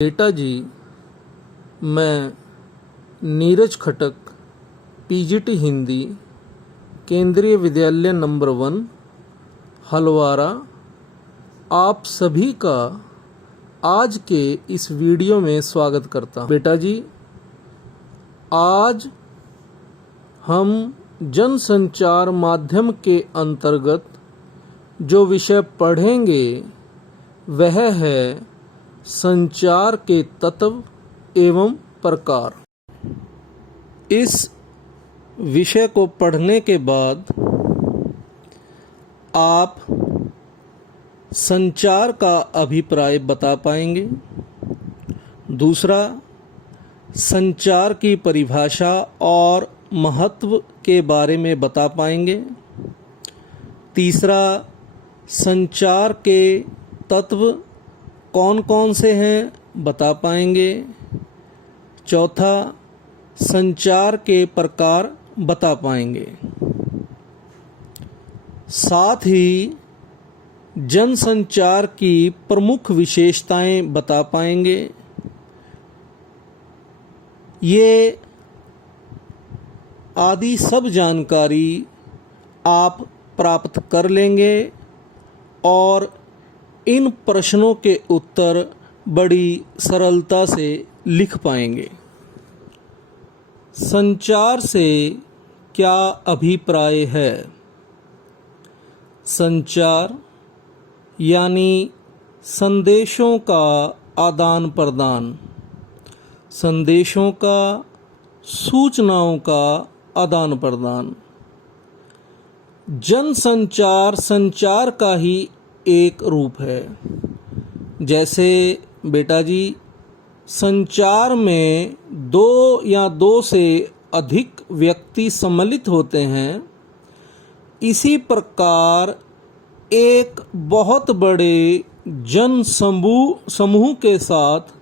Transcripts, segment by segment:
बेटा जी, मैं नीरज खटक, पीजीटी हिंदी, केंद्रीय विद्यालय नंबर 1, हलवारा, आप सभी का आज के इस वीडियो में स्वागत करता हूँ। बेटा जी, आज हम जनसंचार माध्यम के अंतर्गत जो विषय पढ़ेंगे वह है संचार के तत्व एवं प्रकार। इस विषय को पढ़ने के बाद आप संचार का अभिप्राय बता पाएंगे। दूसरा, संचार की परिभाषा और महत्व के बारे में बता पाएंगे। तीसरा, संचार के तत्व कौन कौन से हैं बता पाएंगे। चौथा, संचार के प्रकार बता पाएंगे। साथ ही जनसंचार की प्रमुख विशेषताएं बता पाएंगे। ये आदि सब जानकारी आप प्राप्त कर लेंगे और इन प्रश्नों के उत्तर बड़ी सरलता से लिख पाएंगे। संचार से क्या अभिप्राय है? संचार यानी संदेशों का आदान प्रदान, संदेशों का, सूचनाओं का आदान प्रदान। जनसंचार संचार का ही एक रूप है। जैसे बेटा जी, संचार में दो या दो से अधिक व्यक्ति सम्मिलित होते हैं, इसी प्रकार एक बहुत बड़े जन समूह के साथ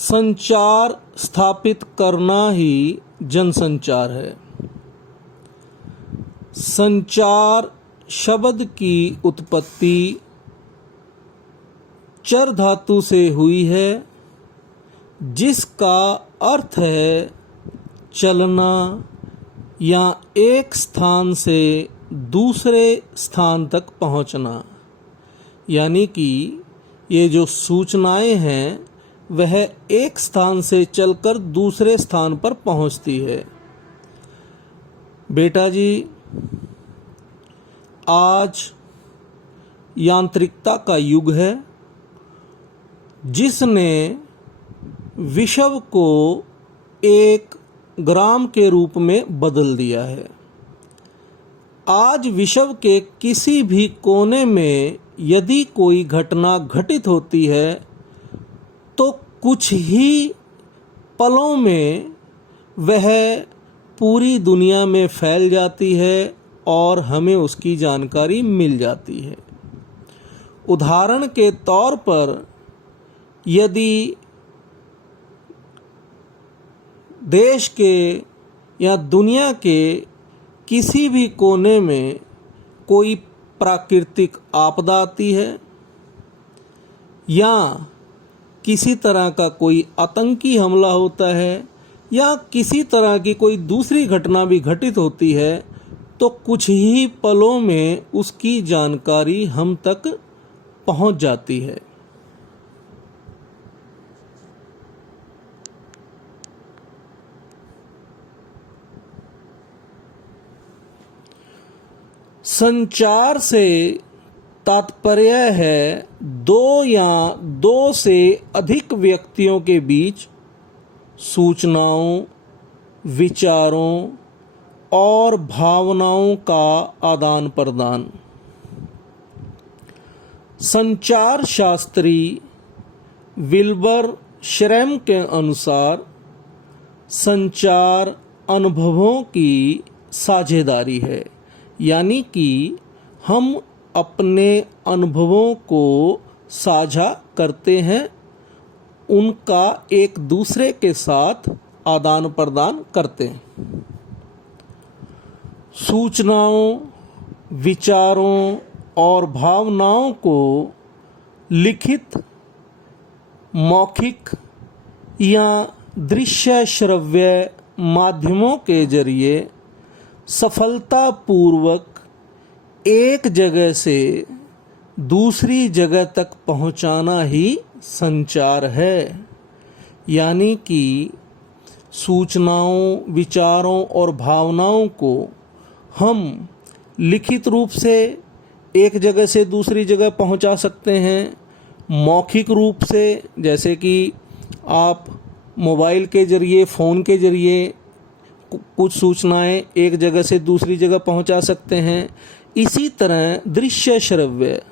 संचार स्थापित करना ही जनसंचार है। संचार शब्द की उत्पत्ति चर धातु से हुई है, जिसका अर्थ है चलना या एक स्थान से दूसरे स्थान तक पहुंचना। यानी कि ये जो सूचनाएं हैं वह एक स्थान से चलकर दूसरे स्थान पर पहुंचती है। बेटा जी, आज यांत्रिकता का युग है, जिसने विश्व को एक ग्राम के रूप में बदल दिया है। आज विश्व के किसी भी कोने में यदि कोई घटना घटित होती है तो कुछ ही पलों में वह पूरी दुनिया में फैल जाती है और हमें उसकी जानकारी मिल जाती है। उदाहरण के तौर पर, यदि देश के या दुनिया के किसी भी कोने में कोई प्राकृतिक आपदा आती है या किसी तरह का कोई आतंकी हमला होता है या किसी तरह की कोई दूसरी घटना भी घटित होती है, तो कुछ ही पलों में उसकी जानकारी हम तक पहुंच जाती है। संचार से तात्पर्य है दो या दो से अधिक व्यक्तियों के बीच सूचनाओं, विचारों और भावनाओं का आदान प्रदान। संचार शास्त्री विल्बर श्रैम के अनुसार संचार अनुभवों की साझेदारी है। यानी कि हम अपने अनुभवों को साझा करते हैं, उनका एक दूसरे के साथ आदान प्रदान करते हैं। सूचनाओं, विचारों और भावनाओं को लिखित मौखिक या दृश्य श्रव्य माध्यमों के जरिए सफलतापूर्वक एक जगह से दूसरी जगह तक पहुंचाना ही संचार है। यानी कि सूचनाओं, विचारों और भावनाओं को हम लिखित रूप से एक जगह से दूसरी जगह पहुंचा सकते हैं, मौखिक रूप से जैसे कि आप मोबाइल के ज़रिए, फ़ोन के ज़रिए कुछ सूचनाएं एक जगह से दूसरी जगह पहुंचा सकते हैं। इसी तरह दृश्य श्रव्य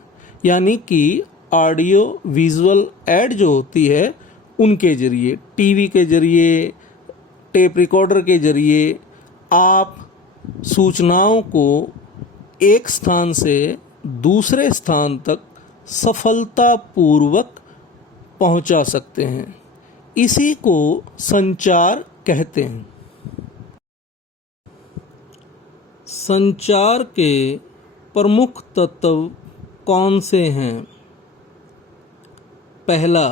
यानी कि ऑडियो विजुअल ऐड जो होती है उनके ज़रिए, टीवी के ज़रिए, टेप रिकॉर्डर के ज़रिए आप सूचनाओं को एक स्थान से दूसरे स्थान तक सफलतापूर्वक पहुंचा सकते हैं। इसी को संचार कहते हैं। संचार के प्रमुख तत्व कौन से हैं? पहला,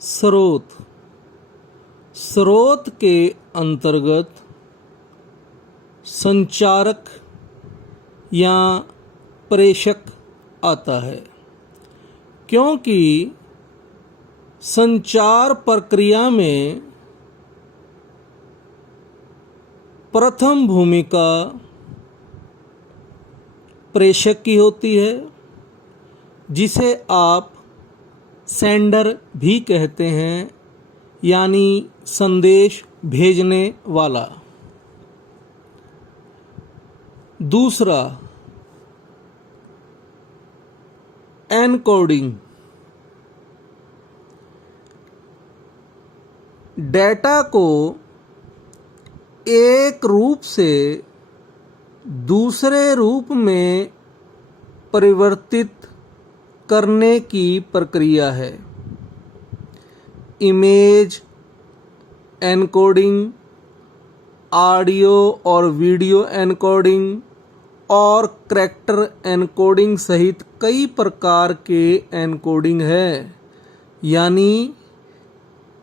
स्रोत। स्रोत के अंतर्गत संचारक या प्रेषक आता है, क्योंकि संचार प्रक्रिया में प्रथम भूमिका प्रेषक की होती है, जिसे आप सेंडर भी कहते हैं, यानी संदेश भेजने वाला। दूसरा, एनकोडिंग। डेटा को एक रूप से दूसरे रूप में परिवर्तित करने की प्रक्रिया है। इमेज एनकोडिंग, ऑडियो और वीडियो एनकोडिंग और कैरेक्टर एनकोडिंग सहित कई प्रकार के एनकोडिंग है। यानी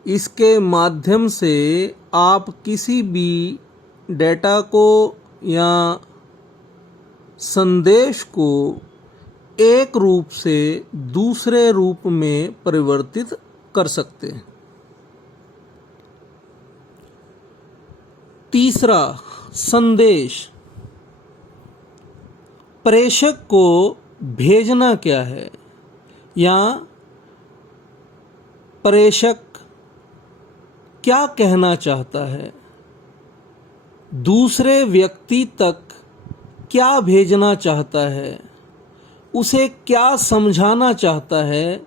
इसके माध्यम से आप किसी भी डेटा को या संदेश को एक रूप से दूसरे रूप में परिवर्तित कर सकते हैं। तीसरा, संदेश। प्रेषक को भेजना क्या है, या प्रेषक क्या कहना चाहता है, दूसरे व्यक्ति तक क्या भेजना चाहता है, उसे क्या समझाना चाहता है,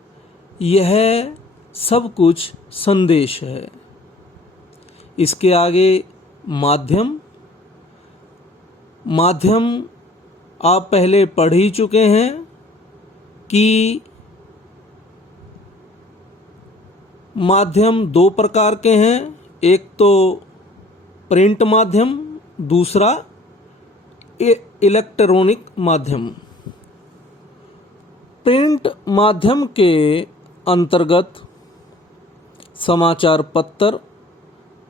यह सब कुछ संदेश है। इसके आगे माध्यम। माध्यम आप पहले पढ़ ही चुके हैं कि माध्यम दो प्रकार के हैं। एक तो प्रिंट माध्यम, दूसरा इलेक्ट्रॉनिक माध्यम। प्रिंट माध्यम के अंतर्गत समाचार पत्र,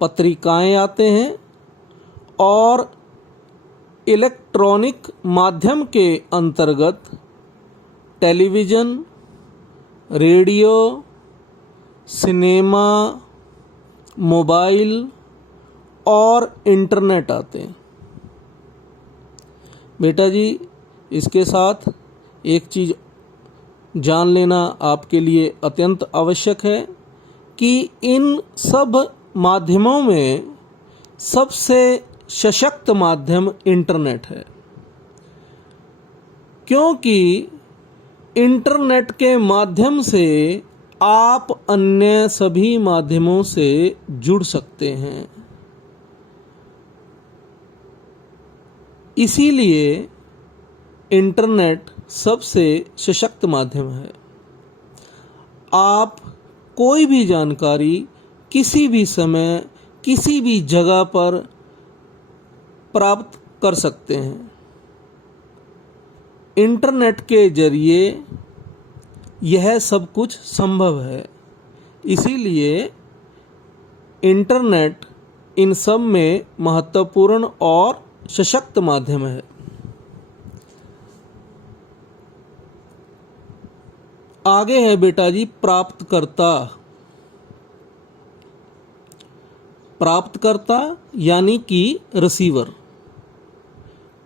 पत्रिकाएं आते हैं, और इलेक्ट्रॉनिक माध्यम के अंतर्गत टेलीविज़न, रेडियो, सिनेमा, मोबाइल और इंटरनेट आते हैं। बेटा जी, इसके साथ एक चीज़ जान लेना आपके लिए अत्यंत आवश्यक है कि इन सब माध्यमों में सबसे सशक्त माध्यम इंटरनेट है, क्योंकि इंटरनेट के माध्यम से आप अन्य सभी माध्यमों से जुड़ सकते हैं। इसीलिए इंटरनेट सबसे सशक्त माध्यम है। आप कोई भी जानकारी किसी भी समय, किसी भी जगह पर प्राप्त कर सकते हैं। इंटरनेट के जरिए यह सब कुछ संभव है। इसीलिए इंटरनेट इन सब में महत्वपूर्ण और सशक्त माध्यम है। आगे है बेटा जी प्राप्तकर्ता। प्राप्तकर्ता यानी कि रिसीवर।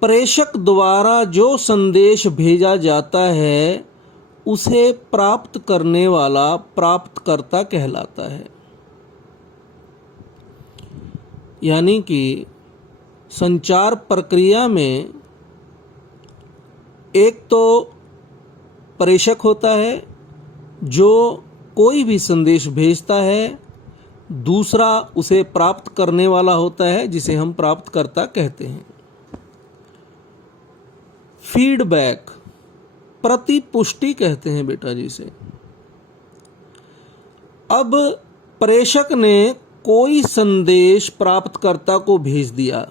प्रेषक द्वारा जो संदेश भेजा जाता है उसे प्राप्त करने वाला प्राप्तकर्ता कहलाता है। यानी कि संचार प्रक्रिया में एक तो प्रेषक होता है जो कोई भी संदेश भेजता है, दूसरा उसे प्राप्त करने वाला होता है जिसे हम प्राप्तकर्ता कहते हैं। फीडबैक, प्रतिपुष्टि कहते हैं बेटा जी से। अब प्रेषक ने कोई संदेश प्राप्तकर्ता को भेज दिया।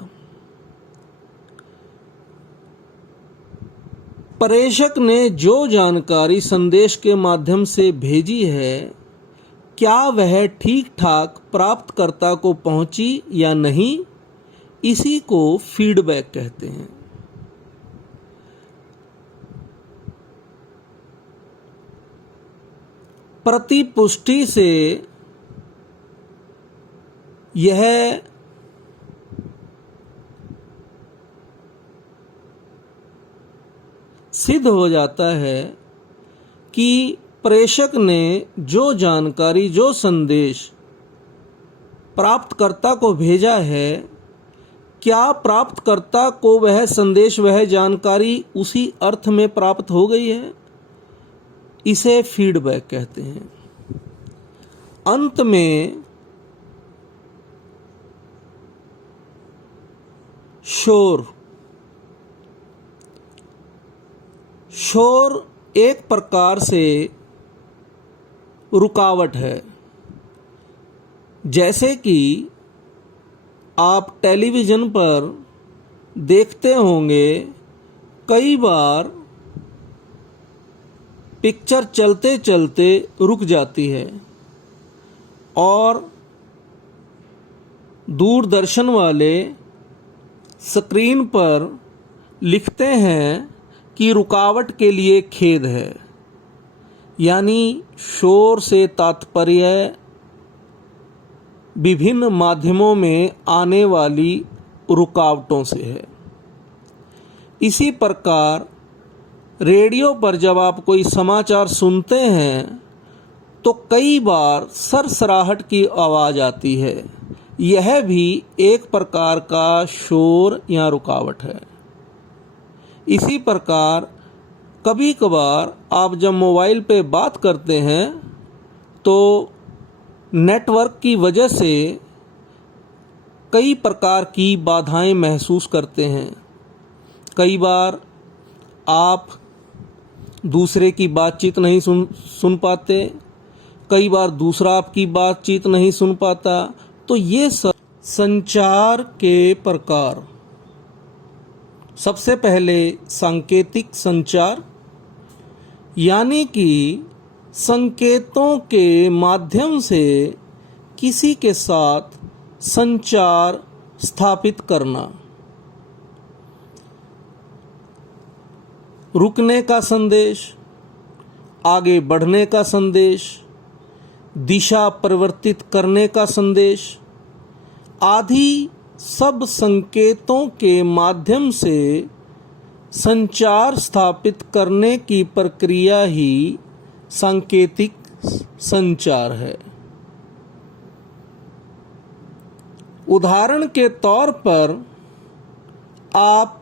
प्रेषक ने जो जानकारी संदेश के माध्यम से भेजी है, क्या वह ठीक ठाक प्राप्तकर्ता को पहुंची या नहीं, इसी को फीडबैक कहते हैं। प्रतिपुष्टि से यह सिद्ध हो जाता है कि प्रेषक ने जो जानकारी, जो संदेश प्राप्तकर्ता को भेजा है, क्या प्राप्तकर्ता को वह संदेश, वह जानकारी उसी अर्थ में प्राप्त हो गई है, इसे फीडबैक कहते हैं। अंत में शोर। शोर एक प्रकार से रुकावट है। जैसे कि आप टेलीविज़न पर देखते होंगे, कई बार पिक्चर चलते चलते रुक जाती है और दूरदर्शन वाले स्क्रीन पर लिखते हैं कि रुकावट के लिए खेद है। यानी शोर से तात्पर्य विभिन्न माध्यमों में आने वाली रुकावटों से है। इसी प्रकार रेडियो पर जब आप कोई समाचार सुनते हैं तो कई बार सरसराहट की आवाज़ आती है। यह भी एक प्रकार का शोर या रुकावट है। इसी प्रकार कभी कभार आप जब मोबाइल पे बात करते हैं तो नेटवर्क की वजह से कई प्रकार की बाधाएं महसूस करते हैं। कई बार आप दूसरे की बातचीत नहीं सुन पाते, कई बार दूसरा आपकी बातचीत नहीं सुन पाता। तो ये सब संचार के प्रकार। सबसे पहले सांकेतिक संचार, यानी कि संकेतों के माध्यम से किसी के साथ संचार स्थापित करना। रुकने का संदेश, आगे बढ़ने का संदेश, दिशा परिवर्तित करने का संदेश आदि सब संकेतों के माध्यम से संचार स्थापित करने की प्रक्रिया ही सांकेतिक संचार है। उदाहरण के तौर पर आप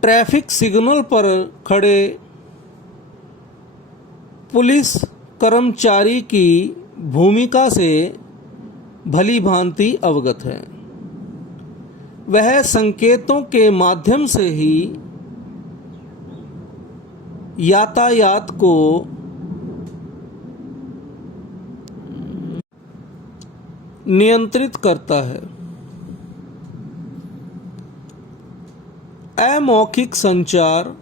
ट्रैफिक सिग्नल पर खड़े पुलिस कर्मचारी की भूमिका से भली भांति अवगत है। वह संकेतों के माध्यम से ही यातायात को नियंत्रित करता है। अमौखिक संचार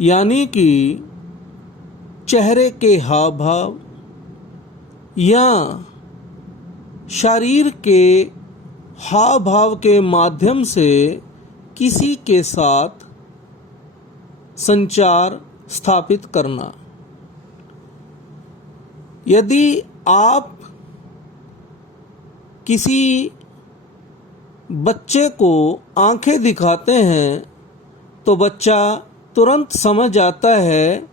यानी कि चेहरे के हाव भाव या शरीर के हाव भाव के माध्यम से किसी के साथ संचार स्थापित करना। यदि आप किसी बच्चे को आंखें दिखाते हैं तो बच्चा तुरंत समझ जाता है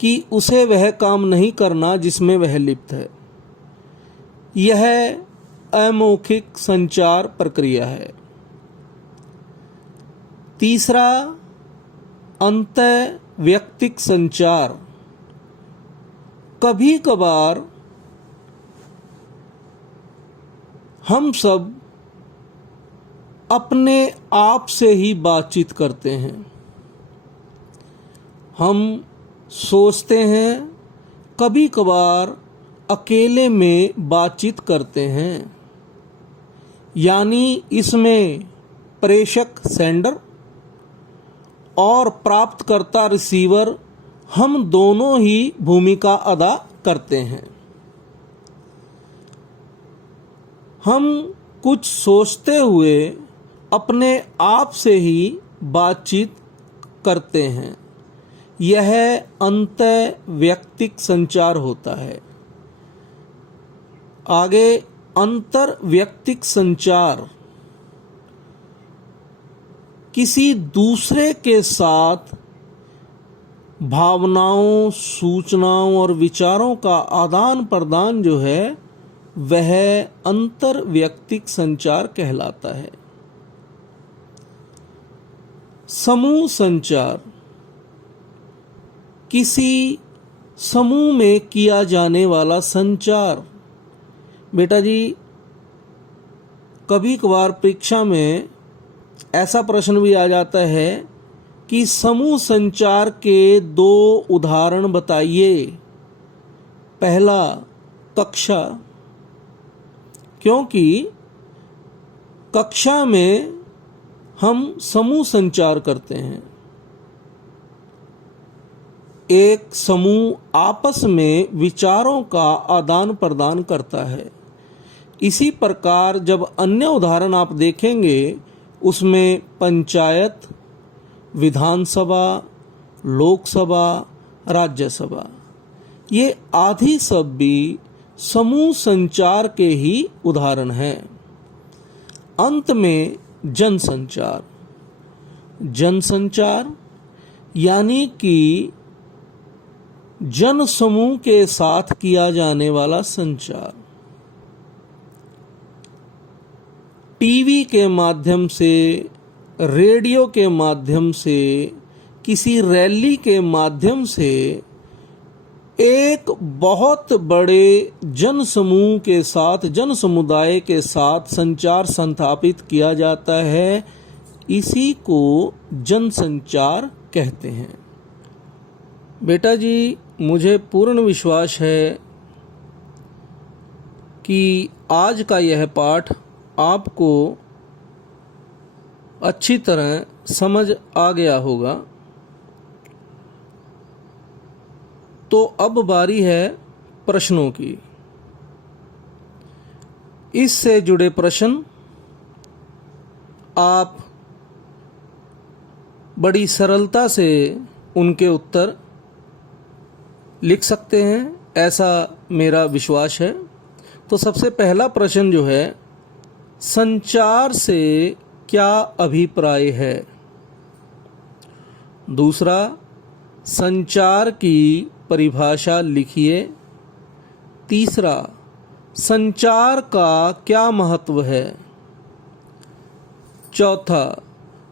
कि उसे वह काम नहीं करना जिसमें वह लिप्त है। यह अमौखिक संचार प्रक्रिया है। तीसरा, अंतःवैयक्तिक संचार। कभी कभार हम सब अपने आप से ही बातचीत करते हैं। हम सोचते हैं, कभी कभार अकेले में बातचीत करते हैं। यानी इसमें प्रेषक सेंडर और प्राप्तकर्ता रिसीवर हम दोनों ही भूमिका अदा करते हैं। हम कुछ सोचते हुए अपने आप से ही बातचीत करते हैं। यह अंतःवैयक्तिक संचार होता है। आगे, अंतर्वैयक्तिक संचार किसी दूसरे के साथ भावनाओं, सूचनाओं और विचारों का आदान प्रदान जो है वह अंतर्वैयक्तिक संचार कहलाता है। समूह संचार किसी समूह में किया जाने वाला संचार। बेटा जी, कभी कभार परीक्षा में ऐसा प्रश्न भी आ जाता है कि समूह संचार के 2 उदाहरण बताइए। पहला, कक्षा, क्योंकि कक्षा में हम समूह संचार करते हैं। एक समूह आपस में विचारों का आदान प्रदान करता है। इसी प्रकार जब अन्य उदाहरण आप देखेंगे उसमें पंचायत, विधानसभा, लोकसभा, राज्यसभा, ये आदि सब भी समूह संचार के ही उदाहरण हैं। अंत में जनसंचार। जनसंचार यानी कि जन समूह के साथ किया जाने वाला संचार। टीवी के माध्यम से, रेडियो के माध्यम से, किसी रैली के माध्यम से एक बहुत बड़े जन समूह के साथ, जन समुदाय के साथ संचार स्थापित किया जाता है। इसी को जनसंचार कहते हैं। बेटा जी, मुझे पूर्ण विश्वास है कि आज का यह पाठ आपको अच्छी तरह समझ आ गया होगा। तो अब बारी है प्रश्नों की। इससे जुड़े प्रश्न आप बड़ी सरलता से उनके उत्तर लिख सकते हैं, ऐसा मेरा विश्वास है। तो सबसे पहला प्रश्न जो है, संचार से क्या अभिप्राय है? दूसरा, संचार की परिभाषा लिखिए। तीसरा, संचार का क्या महत्व है? चौथा,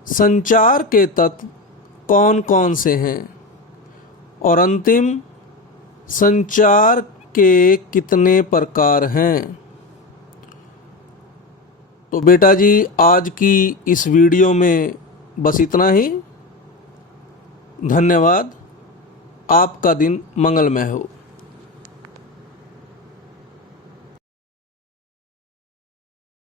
संचार के तत्व कौन कौन से हैं? और अंतिम, संचार के कितने प्रकार हैं? तो बेटा जी, आज की इस वीडियो में बस इतना ही। धन्यवाद। आपका दिन मंगलमय हो।